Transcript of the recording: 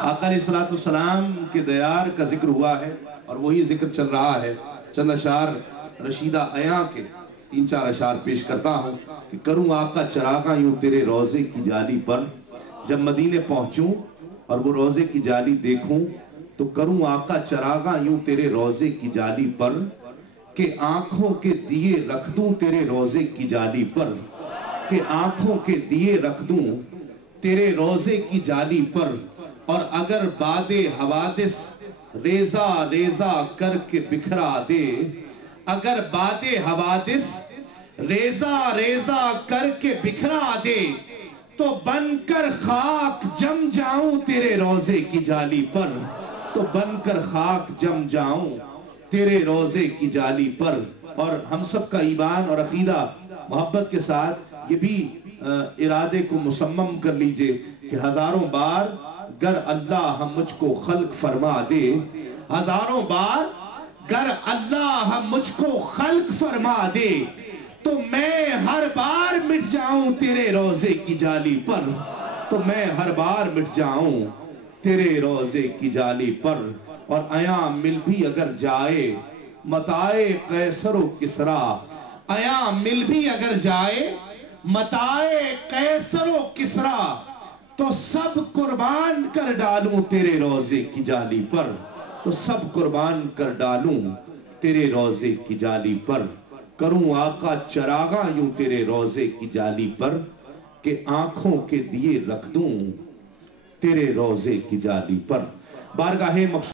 آقا علیہ السلام کے دیار کا ذکر ہوا ہے اور وہی ذکر چل رہا ہے. چند اشعار رشیدہ عیاں کے 3-4 اشعار پیش کرتا ہوں کہ کروں آقا چراغاں یوں تیرے روضے کی جالی پر. جب مدینے پہنچوں اور وہ روضے کی جالی دیکھوں تو کروں آقا چراغاں یوں تیرے روضے کی جالی پر کہ آنکھوں کے دیے رکھ دوں تیرے روضے کی جالی پر. کہ آنکھوں کے دیے رکھ دوں تیرے روضے کی جالی پر. اور اگر باد حوادث ریزہ ریزہ کر کے بکھرا دے, اگر باد حوادث ریزہ ریزہ کر کے بکھرا دے تو بن کر خاک جم جاؤں تیرے روضے کی جالی پر. تو بن کر خاک جم جاؤں تیرے روضے کی جالی پر. اور ہم سب کا ایمان اور عقیدہ محبت کے ساتھ یہ بھی ارادے کو مصمم کر لیجئے کہ ہزاروں بار گر اللہ ہم مجھ کو خلق فرما دے, ہزاروں بار گر اللہ ہم مجھ کو خلق فرما دے تو میں ہر بار مٹ جاؤں تیرے روضے کی جالی پر. تو میں ہر بار مٹ جاؤں تیرے روضے کی جالی پر. اور عیاں مل بھی اگر جائے متاع قیصر و کسریٰ, عیاں مل بھی اگر جائے متاع قیصر و کسریٰ تو سب قربان کر ڈالوں تیرے روضے کی جالی پر. تو سب قربان کر ڈالوں تیرے روضے کی جالی پر. کروں آقا چراغاں یوں تیرے روضے کی جالی پر کہ آنکھوں کے دیے رکھ دوں تیرے روضے کی جالی پر. بارگاہ مقصود